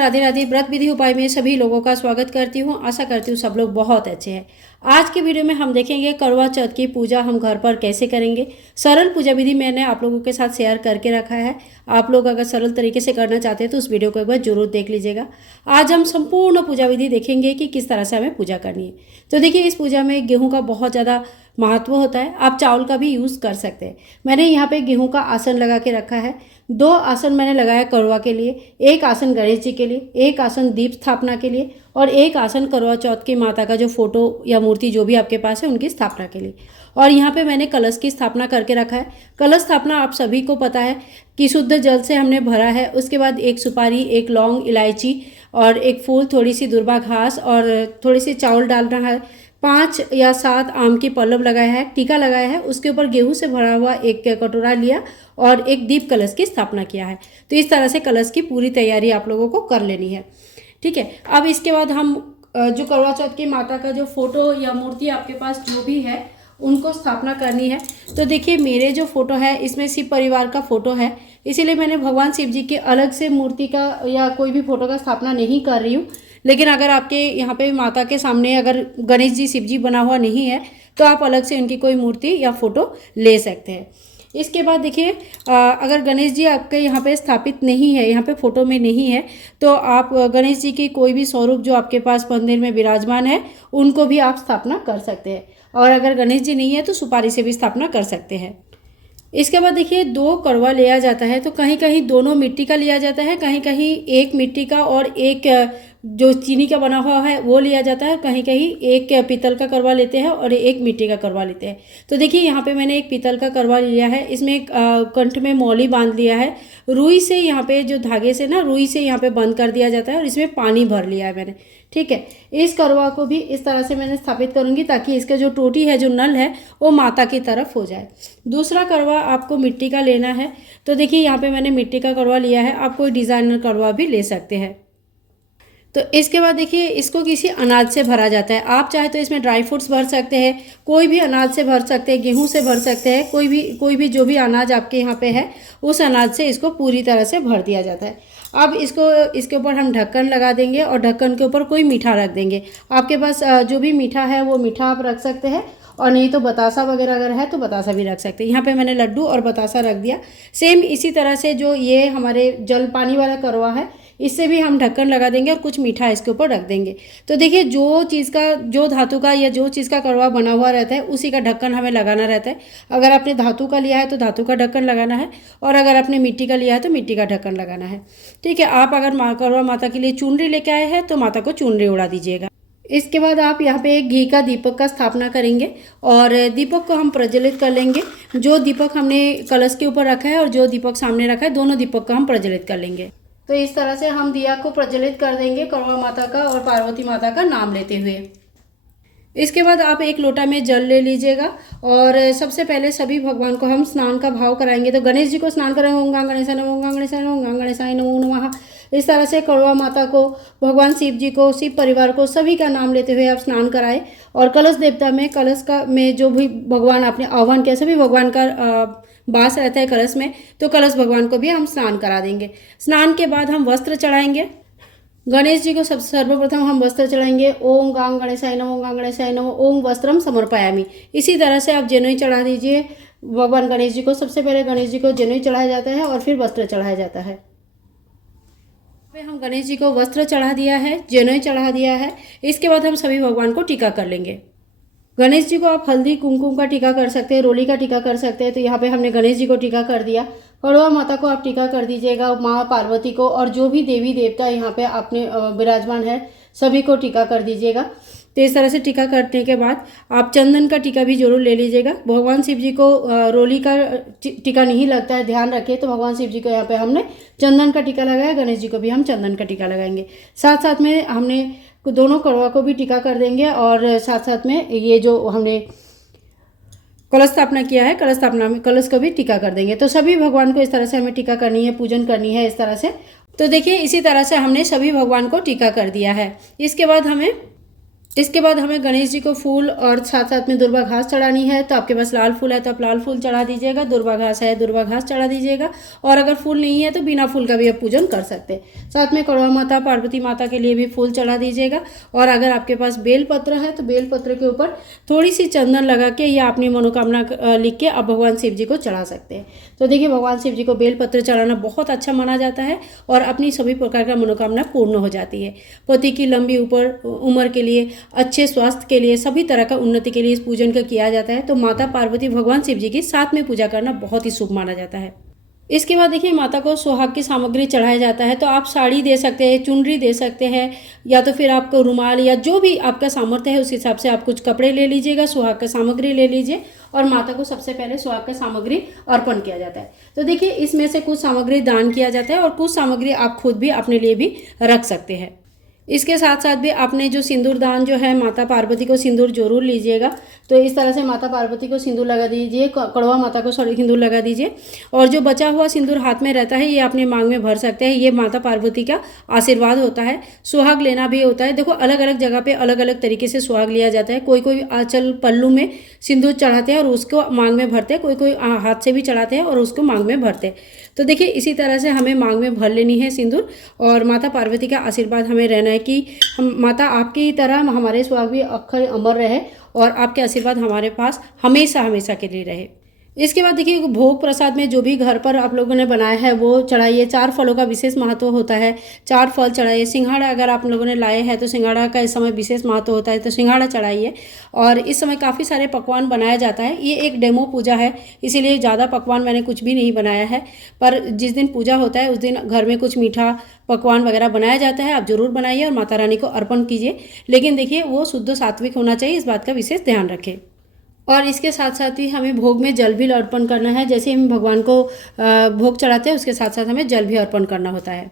राधे राधे। व्रत विधि उपाय में सभी लोगों का स्वागत करती हूँ। आशा करती हूँ सब लोग बहुत अच्छे हैं। आज के वीडियो में हम देखेंगे करवा चौथ की पूजा हम घर पर कैसे करेंगे। सरल पूजा विधि मैंने आप लोगों के साथ शेयर करके रखा है। आप लोग अगर सरल तरीके से करना चाहते हैं तो उस वीडियो को एक बार जरूर देख लीजिएगा। आज हम संपूर्ण पूजा विधि देखेंगे कि किस तरह से हमें पूजा करनी है। तो देखिए, इस पूजा में गेहूँ का बहुत ज़्यादा महत्व होता है। आप चावल का भी यूज़ कर सकते हैं। मैंने यहाँ पे गेहूं का आसन लगा के रखा है। 2 आसन मैंने लगाया करवा के लिए, 1 आसन गणेश जी के लिए, 1 आसन दीप स्थापना के लिए और 1 आसन करवा चौथ की माता का जो फोटो या मूर्ति जो भी आपके पास है उनकी स्थापना के लिए। और यहाँ पे मैंने कलश की स्थापना करके रखा है। कलश स्थापना आप सभी को पता है कि शुद्ध जल से हमने भरा है। उसके बाद 1 सुपारी, 1 लौंग, इलायची और 1 फूल, थोड़ी सी दुर्वा घास और थोड़ी सी चावल डालना है। 5 या 7 आम की पल्लव लगाया है, टीका लगाया है। उसके ऊपर गेहूं से भरा हुआ 1 कटोरा लिया और 1 दीप कलश की स्थापना किया है। तो इस तरह से कलश की पूरी तैयारी आप लोगों को कर लेनी है। ठीक है। अब इसके बाद हम जो करवा चौथ की माता का जो फोटो या मूर्ति आपके पास जो भी है उनको स्थापना करनी है। तो देखिए, मेरे जो फोटो है इसमें शिव परिवार का फोटो है, इसीलिए मैंने भगवान शिव जी के अलग से मूर्ति का या कोई भी फोटो का स्थापना नहीं कर रही हूँ। लेकिन अगर आपके यहाँ पे माता के सामने अगर गणेश जी, शिव जी बना हुआ नहीं है तो आप अलग से उनकी कोई मूर्ति या फोटो ले सकते हैं। इसके बाद देखिए, अगर गणेश जी आपके यहाँ पे स्थापित नहीं है, यहाँ पे फोटो में नहीं है, तो आप गणेश जी की कोई भी स्वरूप जो आपके पास मंदिर में विराजमान है उनको भी आप स्थापना कर सकते हैं। और अगर गणेश जी नहीं है तो सुपारी से भी स्थापना कर सकते हैं। इसके बाद देखिए, 2 करवा लिया जाता है। तो कहीं कहीं दोनों मिट्टी का लिया जाता है, कहीं कहीं 1 मिट्टी का और 1 जो चीनी का बना हुआ है वो लिया जाता है। कहीं कहीं 1 पीतल का करवा लेते हैं और 1 मिट्टी का करवा लेते हैं। तो देखिए, यहाँ पे मैंने 1 पीतल का करवा लिया है। इसमें कंठ में मौली बांध लिया है। रुई से यहाँ पे जो धागे से ना रुई से यहाँ पे बंद कर दिया जाता है और इसमें पानी भर लिया है मैंने। ठीक है। इस करवा को भी इस तरह से मैंने स्थापित करूँगी ताकि इसका जो टोटी है, जो नल है, वो माता की तरफ हो जाए। दूसरा करवा आपको मिट्टी का लेना है। तो देखिए, यहाँ पे मैंने मिट्टी का करवा लिया है। आप कोई डिज़ाइनर करवा भी ले सकते हैं। तो इसके बाद देखिए, इसको किसी अनाज से भरा जाता है। आप चाहे तो इसमें ड्राई फ्रूट्स भर सकते हैं, कोई भी अनाज से भर सकते हैं, गेहूं से भर सकते हैं, कोई भी जो भी अनाज आपके यहाँ पे है उस अनाज से इसको पूरी तरह से भर दिया जाता है। अब इसके ऊपर हम ढक्कन लगा देंगे और ढक्कन के ऊपर कोई मीठा रख देंगे। आपके पास जो भी मीठा है वो मीठा आप रख सकते हैं, और नहीं तो बतासा वगैरह अगर है तो बतासा भी रख सकते हैं। यहाँ पे मैंने लड्डू और बतासा रख दिया। सेम इसी तरह से जो ये हमारे जल पानी वाला करवा है, इससे भी हम ढक्कन लगा देंगे और कुछ मीठा इसके ऊपर रख देंगे। तो देखिए, जो चीज़ का, जो धातु का या जो चीज़ का करवा बना हुआ रहता है उसी का ढक्कन हमें लगाना रहता है। अगर आपने धातु का लिया है तो धातु का ढक्कन लगाना है, और अगर आपने मिट्टी का लिया है तो मिट्टी का ढक्कन लगाना है। ठीक है। आप अगर करवा माता के लिए चुनरी लेके आए हैं तो माता को चुनरी उड़ा दीजिएगा। इसके बाद आप यहाँ पे एक घी का दीपक का स्थापना करेंगे और दीपक को हम प्रज्वलित कर लेंगे। जो दीपक हमने कलश के ऊपर रखा है और जो दीपक सामने रखा है, दोनों दीपक को हम प्रज्वलित कर लेंगे। तो इस तरह से हम दिया को प्रज्वलित कर देंगे करवा माता का और पार्वती माता का नाम लेते हुए। इसके बाद आप 1 लोटा में जल ले लीजिएगा और सबसे पहले सभी भगवान को हम स्नान का भाव कराएंगे। तो गणेश जी को स्नान कराएंगे, ओम गं गणेशाय नमः, ओम गं गणेशाय नमः, ओम गं गणेशाय नमो नमः। इस तरह से करवा माता को, भगवान शिव जी को, शिव परिवार को, सभी का नाम लेते हुए आप स्नान कराएं। और कलश देवता में, कलश का में जो भी भगवान आपने आह्वान किया, सभी भगवान का वास रहता है कलश में, तो कलश भगवान को भी हम स्नान करा देंगे। स्नान के बाद हम वस्त्र चढ़ाएंगे। गणेश जी को सर्वप्रथम हम वस्त्र चढ़ाएंगे। ओम गं गणेशाय नमः, ओम गं गणेशाय नमः, ओम वस्त्रम समर्पयामि। इसी तरह से आप जनेऊ चढ़ा दीजिए भगवान गणेश जी को। सबसे पहले गणेश जी को जनेऊ चढ़ाया जाता है और फिर वस्त्र चढ़ाया जाता है। हम गणेश जी को वस्त्र चढ़ा दिया है, जनेऊ चढ़ा दिया है। इसके बाद हम सभी भगवान को टीका कर लेंगे। गणेश जी को आप हल्दी कुमकुम का टीका कर सकते हैं, रोली का टीका कर सकते हैं। तो यहाँ पे हमने गणेश जी को टीका कर दिया। करवा माता को आप टीका कर दीजिएगा, माँ पार्वती को, और जो भी देवी देवता यहाँ पे अपने विराजमान है सभी को टीका कर दीजिएगा। तो इस तरह से टीका करने के बाद आप चंदन का टीका भी जरूर ले लीजिएगा। भगवान शिव जी को रोली का टीका नहीं लगता है, ध्यान रखिए। तो भगवान शिव जी को यहाँ पे हमने चंदन का टीका लगाया, गणेश जी को भी हम चंदन का टीका लगाएंगे। साथ साथ में हमने दोनों करवा को भी टीका कर देंगे और साथ साथ में ये जो हमने कलश स्थापना किया है, कलश स्थापना में कलश को भी टीका कर देंगे। तो सभी भगवान को इस तरह से हमें टीका करनी है, पूजन करनी है इस तरह से। तो देखिए, इसी तरह से हमने सभी भगवान को टीका कर दिया है। इसके बाद हमें इसके बाद हमें गणेश जी को फूल और साथ साथ में दुर्वा घास चढ़ानी है। तो आपके पास लाल फूल है तो आप लाल फूल चढ़ा दीजिएगा, दुर्वा घास है दुर्वा घास चढ़ा दीजिएगा, और अगर फूल नहीं है तो बिना फूल का भी आप पूजन कर सकते हैं। साथ में कड़वा माता पार्वती माता के लिए भी फूल चढ़ा दीजिएगा। और अगर आपके पास बेलपत्र है तो बेलपत्र के ऊपर थोड़ी सी चंदन लगा के या अपनी मनोकामना लिख के आप भगवान शिव जी को चढ़ा सकते हैं। तो देखिए, भगवान शिव जी को बेलपत्र चढ़ाना बहुत अच्छा माना जाता है और अपनी सभी प्रकार का मनोकामना पूर्ण हो जाती है। पति की लंबी उम्र के लिए, अच्छे स्वास्थ्य के लिए, सभी तरह का उन्नति के लिए इस पूजन का किया जाता है। तो माता पार्वती भगवान शिव जी की साथ में पूजा करना बहुत ही शुभ माना जाता है। इसके बाद देखिए, माता को सुहाग की सामग्री चढ़ाया जाता है। तो आप साड़ी दे सकते हैं, चुनरी दे सकते हैं, या तो फिर आपको रुमाल या जो भी आपका सामर्थ्य है उस हिसाब से आप कुछ कपड़े ले लीजिएगा, सुहाग का सामग्री ले लीजिए और माता को सबसे पहले सुहाग का सामग्री अर्पण किया जाता है। तो देखिए, इसमें से कुछ सामग्री दान किया जाता है और कुछ सामग्री आप खुद भी अपने लिए भी रख सकते हैं। इसके साथ साथ भी आपने जो सिंदूर दान जो है, माता पार्वती को सिंदूर जरूर लीजिएगा। तो इस तरह से माता पार्वती को सिंदूर लगा दीजिए, कड़वा माता को सिंदूर लगा दीजिए, और जो बचा हुआ सिंदूर हाथ में रहता है ये अपने मांग में भर सकते हैं। ये माता पार्वती का आशीर्वाद होता है। सुहाग लेना भी होता है। देखो, अलग अलग जगह पे अलग अलग तरीके से सुहाग लिया जाता है। कोई कोई आंचल पल्लू में सिंदूर चढ़ाते हैं और उसको मांग में भरते हैं, कोई कोई हाथ से भी चढ़ाते हैं और उसको मांग में भरते हैं। तो देखिए, इसी तरह से हमें मांग में भर लेनी है सिंदूर, और माता पार्वती का आशीर्वाद हमें रहना है कि हम माता आपकी तरह हमारे सुहाग भी अक्षय अमर रहे और आपके आशीर्वाद हमारे पास हमेशा हमेशा के लिए रहे। इसके बाद देखिए, भोग प्रसाद में जो भी घर पर आप लोगों ने बनाया है वो चढ़ाइए। 4 फलों का विशेष महत्व होता है, 4 फल चढ़ाइए। सिंघाड़ा अगर आप लोगों ने लाए हैं तो सिंघाड़ा का इस समय विशेष महत्व होता है, तो सिंघाड़ा चढ़ाइए। और इस समय काफ़ी सारे पकवान बनाया जाता है। ये एक डेमो पूजा है, इसीलिए ज़्यादा पकवान मैंने कुछ भी नहीं बनाया है, पर जिस दिन पूजा होता है उस दिन घर में कुछ मीठा पकवान वगैरह बनाया जाता है। आप ज़रूर बनाइए और माता रानी को अर्पण कीजिए, लेकिन देखिए वो शुद्ध सात्विक होना चाहिए, इस बात का विशेष ध्यान रखें। और इसके साथ साथ ही हमें भोग में जल भी अर्पण करना है। जैसे हम भगवान को भोग चढ़ाते हैं उसके साथ साथ हमें जल भी अर्पण करना होता है।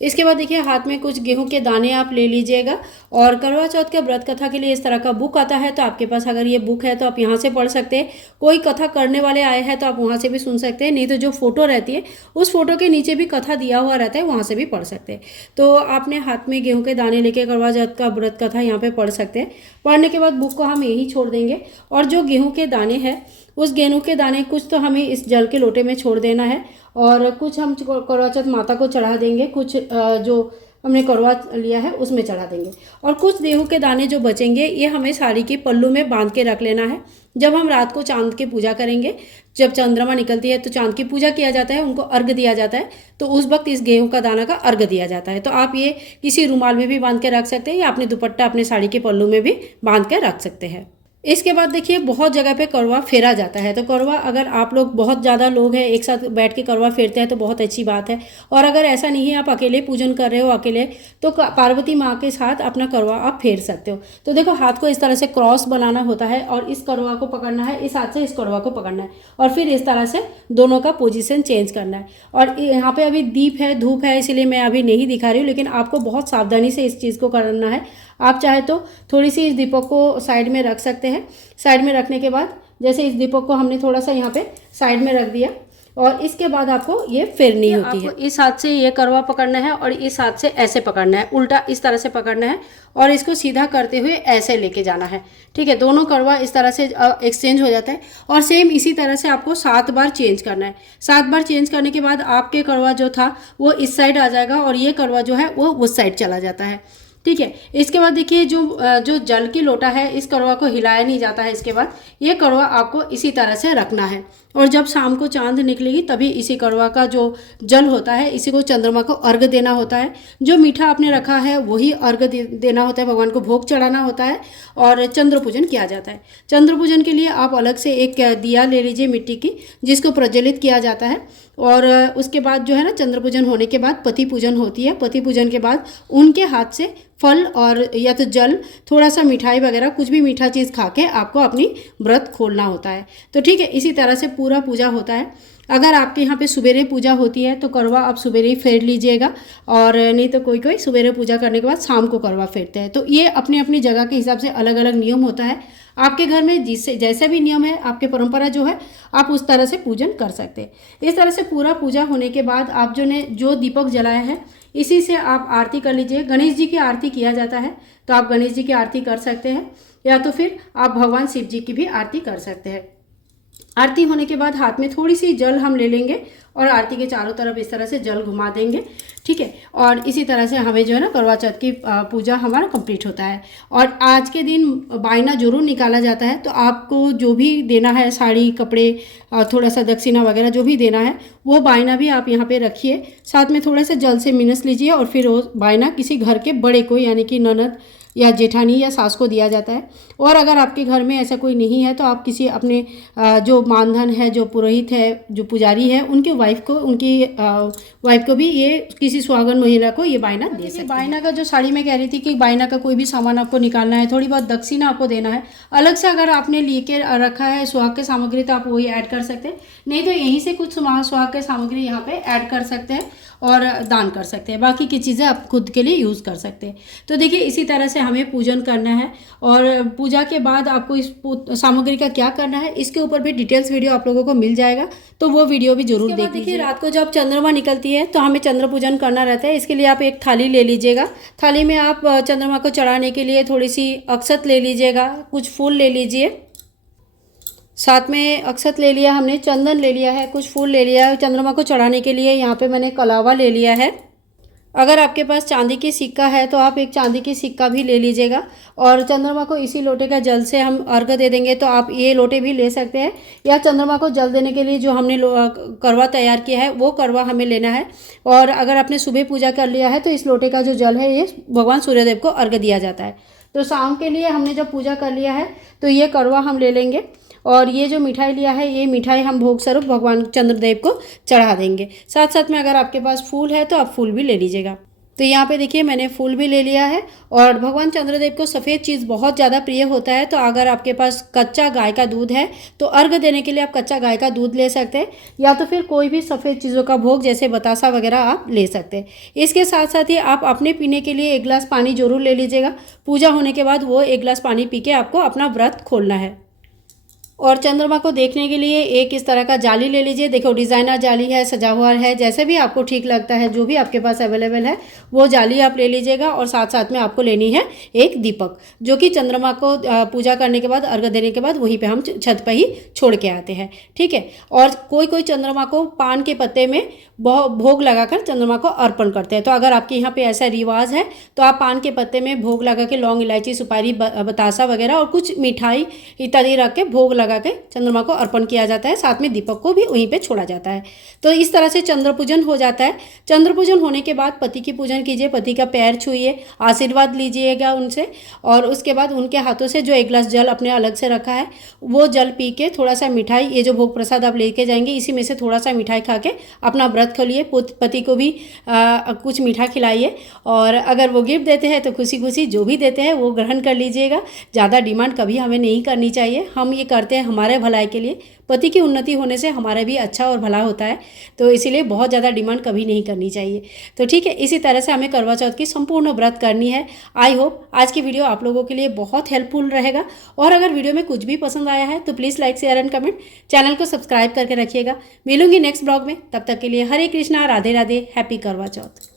इसके बाद देखिए, हाथ में कुछ गेहूं के दाने आप ले लीजिएगा। और करवा चौथ के व्रत कथा के लिए इस तरह का बुक आता है, तो आपके पास अगर ये बुक है तो आप यहाँ से पढ़ सकते हैं। कोई कथा करने वाले आए हैं तो आप वहाँ से भी सुन सकते हैं, नहीं तो जो फोटो रहती है उस फोटो के नीचे भी कथा दिया हुआ रहता है, वहाँ से भी पढ़ सकते हैं। तो आपने हाथ में गेहूँ के दाने लेके करवा चौथ का व्रत कथा यहाँ पर पढ़ सकते हैं। पढ़ने के बाद बुक को हम यहीं छोड़ देंगे, और जो गेहूँ के दाने हैं उस गेहूं के दाने कुछ तो हमें इस जल के लोटे में छोड़ देना है, और कुछ हम करवा चौथ माता को चढ़ा देंगे, कुछ जो हमने करवा लिया है उसमें चढ़ा देंगे, और कुछ गेहूं के दाने जो बचेंगे ये हमें साड़ी के पल्लू में बांध के रख लेना है। जब हम रात को चांद की पूजा करेंगे, जब चंद्रमा निकलती है तो चांद की पूजा किया जाता है, उनको अर्घ दिया जाता है, तो उस वक्त इस गेहूं का दाना का अर्घ दिया जाता है। तो आप ये किसी रुमाल में भी बांध के रख सकते हैं या अपने दुपट्टा अपने साड़ी के पल्लू में भी बांध के रख सकते हैं। इसके बाद देखिए, बहुत जगह पे करवा फेरा जाता है। तो करवा, अगर आप लोग बहुत ज़्यादा लोग हैं एक साथ बैठ के करवा फेरते हैं तो बहुत अच्छी बात है। और अगर ऐसा नहीं है, आप अकेले पूजन कर रहे हो अकेले, तो पार्वती माँ के साथ अपना करवा आप फेर सकते हो। तो देखो, हाथ को इस तरह से क्रॉस बनाना होता है और इस करवा को पकड़ना है, इस हाथ से इस करवा को पकड़ना है, और फिर इस तरह से दोनों का पोजीशन चेंज करना है। और यहाँ पे अभी दीप है, धूप है, इसीलिए मैं अभी नहीं दिखा रही हूँ, लेकिन आपको बहुत सावधानी से इस चीज़ को करना है। आप चाहे तो थोड़ी सी इस दीपक को साइड में रख सकते हैं। साइड में रखने के बाद जैसे इस दीपक को हमने थोड़ा सा यहाँ पे साइड में रख दिया, और इसके बाद आपको ये फेरनी होती है। इस हाथ से ये करवा पकड़ना है और इस हाथ से ऐसे पकड़ना है, उल्टा इस तरह से पकड़ना है, और इसको सीधा करते हुए ऐसे लेके जाना है। ठीक है, दोनों करवा इस तरह से एक्सचेंज हो जाता है। और सेम इसी तरह से आपको 7 बार चेंज करना है। 7 बार चेंज करने के बाद आपके करवा जो था वो इस साइड आ जाएगा और ये करवा जो है वो उस साइड चला जाता है। ठीक है, इसके बाद देखिए, जो जल की लोटा है, इस करवा को हिलाया नहीं जाता है। इसके बाद ये करवा आपको इसी तरह से रखना है, और जब शाम को चांद निकलेगी तभी इसी करवा का जो जल होता है इसी को चंद्रमा को अर्घ देना होता है। जो मीठा आपने रखा है वही अर्घ देना होता है, भगवान को भोग चढ़ाना होता है, और चंद्र पूजन किया जाता है। चंद्र पूजन के लिए आप अलग से एक दिया ले लीजिए मिट्टी की, जिसको प्रज्वलित किया जाता है। और उसके बाद जो है ना, चंद्र पूजन होने के बाद पति पूजन होती है। पति पूजन के बाद उनके हाथ से फल और या तो जल, थोड़ा सा मिठाई वगैरह, कुछ भी मीठा चीज़ खा के आपको अपनी व्रत खोलना होता है। तो ठीक है, इसी तरह से पूरा पूजा होता है। अगर आपके यहाँ पे सुबेरे पूजा होती है तो करवा आप सुबेरे ही फेर लीजिएगा, और नहीं तो कोई कोई सुबेरे पूजा करने के बाद शाम को करवा फेरते हैं। तो ये अपनी अपनी जगह के हिसाब से अलग अलग नियम होता है। आपके घर में जिससे जैसा भी नियम है, आपके परंपरा जो है, आप उस तरह से पूजन कर सकते हैं। इस तरह से पूरा पूजा होने के बाद आप जो दीपक जलाया है, इसी से आप आरती कर लीजिए। गणेश जी की आरती किया जाता है तो आप गणेश जी की आरती कर सकते हैं, या तो फिर आप भगवान शिव जी की भी आरती कर सकते हैं। आरती होने के बाद हाथ में थोड़ी सी जल हम ले लेंगे और आरती के चारों तरफ इस तरह से जल घुमा देंगे, ठीक है। और इसी तरह से हमें जो है ना करवा चौथ की पूजा हमारा कंप्लीट होता है। और आज के दिन बायना जरूर निकाला जाता है, तो आपको जो भी देना है, साड़ी, कपड़े, थोड़ा सा दक्षिणा वगैरह जो भी देना है, वो बायना भी आप यहाँ पे रखिए। साथ में थोड़ा सा जल से मिनस लीजिए और फिर वो बायना किसी घर के बड़े को, यानी कि ननद या जेठानी या सास को दिया जाता है। और अगर आपके घर में ऐसा कोई नहीं है तो आप किसी अपने जो मानधन है, जो पुरोहित है, जो पुजारी है, उनकी वाइफ को भी ये किसी सुहागन महिला को ये बायना दे सकते हैं। बायना का जो साड़ी में कह रही थी कि बायना का कोई भी सामान आपको निकालना है, थोड़ी बहुत दक्षिणा आपको देना है। अलग से अगर आपने लेके रखा है सुहाग के सामग्री तो आप वही ऐड कर सकते हैं, नहीं तो यहीं से कुछ सुहाग के सामग्री यहाँ पे ऐड कर सकते हैं और दान कर सकते हैं। बाकी की चीज़ें आप खुद के लिए यूज़ कर सकते हैं। तो देखिए इसी तरह से हमें पूजन करना है। और पूजा के बाद आपको इस सामग्री का क्या करना है, इसके ऊपर भी डिटेल्स वीडियो आप लोगों को मिल जाएगा, तो वो वीडियो भी जरूर देखिए। रात को जब चंद्रमा निकलती है तो हमें चंद्र पूजन करना रहता है। इसके लिए आप एक थाली ले लीजिएगा। थाली में आप चंद्रमा को चढ़ाने के लिए थोड़ी सी अक्षत ले लीजिएगा, कुछ फूल ले लीजिए, साथ में अक्षत ले लिया हमने, चंदन ले लिया है, कुछ फूल ले लिया है। चंद्रमा को चढ़ाने के लिए यहाँ पे मैंने कलावा ले लिया है। अगर आपके पास चांदी की सिक्का है तो आप एक चांदी की सिक्का भी ले लीजिएगा। और चंद्रमा को इसी लोटे का जल से हम अर्घ दे देंगे, तो आप ये लोटे भी ले सकते हैं। या चंद्रमा को जल देने के लिए जो हमने करवा तैयार किया है वो करवा हमें लेना है। और अगर आपने सुबह पूजा कर लिया है तो इस लोटे का जो जल है ये भगवान सूर्यदेव को अर्घ दिया जाता है। तो शाम के लिए हमने जब पूजा कर लिया है तो ये करवा हम ले लेंगे। और ये जो मिठाई लिया है, ये मिठाई हम भोग स्वरूप भगवान चंद्रदेव को चढ़ा देंगे। साथ साथ में अगर आपके पास फूल है तो आप फूल भी ले लीजिएगा। तो यहाँ पे देखिए मैंने फूल भी ले लिया है। और भगवान चंद्रदेव को सफ़ेद चीज़ बहुत ज़्यादा प्रिय होता है, तो अगर आपके पास कच्चा गाय का दूध है तो अर्घ देने के लिए आप कच्चा गाय का दूध ले सकते हैं, या तो फिर कोई भी सफ़ेद चीज़ों का भोग जैसे बतासा वगैरह आप ले सकते हैं। इसके साथ साथ ही आप अपने पीने के लिए 1 गिलास पानी जरूर ले लीजिएगा। पूजा होने के बाद वो 1 गिलास पानी पी के आपको अपना व्रत खोलना है। और चंद्रमा को देखने के लिए एक इस तरह का जाली ले लीजिए। देखो डिज़ाइनर जाली है, सजा हुआ है, जैसे भी आपको ठीक लगता है, जो भी आपके पास अवेलेबल है वो जाली आप ले लीजिएगा। और साथ साथ में आपको लेनी है एक दीपक, जो कि चंद्रमा को पूजा करने के बाद, अर्घ देने के बाद वहीं पे हम छत पर ही छोड़ के आते हैं, ठीक है। और कोई कोई चंद्रमा को पान के पत्ते में भोग लगाकर चंद्रमा को अर्पण करते हैं। तो अगर आपके यहाँ पे ऐसा रिवाज है तो आप पान के पत्ते में भोग लगा के लौंग, इलायची, सुपारी, बतासा वगैरह और कुछ मिठाई इत्यादि रख के भोग लगा के चंद्रमा को अर्पण किया जाता है। साथ में दीपक को भी वहीं पे छोड़ा जाता है। तो इस तरह से चंद्र पूजन हो जाता है। चंद्र पूजन होने के बाद पति की पूजन कीजिए, पति का पैर छूइए, आशीर्वाद लीजिएगा उनसे। और उसके बाद उनके हाथों से जो 1 गिलास जल अपने अलग से रखा है वो जल पी के, थोड़ा सा मिठाई, ये जो भोग प्रसाद आप लेके जाएंगे इसी में से थोड़ा सा मिठाई खा के अपना व्रत खोलिए। पति को भी कुछ मीठा खिलाइए। और अगर वो गिफ्ट देते हैं तो खुशी खुशी जो भी देते हैं वो ग्रहण कर लीजिएगा। ज़्यादा डिमांड कभी हमें नहीं करनी चाहिए। हम ये करते हैं हमारे भलाई के लिए। पति की उन्नति होने से हमारा भी अच्छा और भला होता है, तो इसीलिए बहुत ज़्यादा डिमांड कभी नहीं करनी चाहिए। तो ठीक है, इसी तरह से हमें करवा चौथ की संपूर्ण व्रत करनी है। आई होप आज की वीडियो आप लोगों के लिए बहुत हेल्पफुल रहेगा। और अगर वीडियो में कुछ भी पसंद आया है तो please like, share and comment. Channel को सब्सक्राइब करके रखिएगा। मिलूंगी नेक्स्ट ब्लॉग में, तब तक के लिए हरे कृष्णा, राधे राधे, हैप्पी करवा चौथ।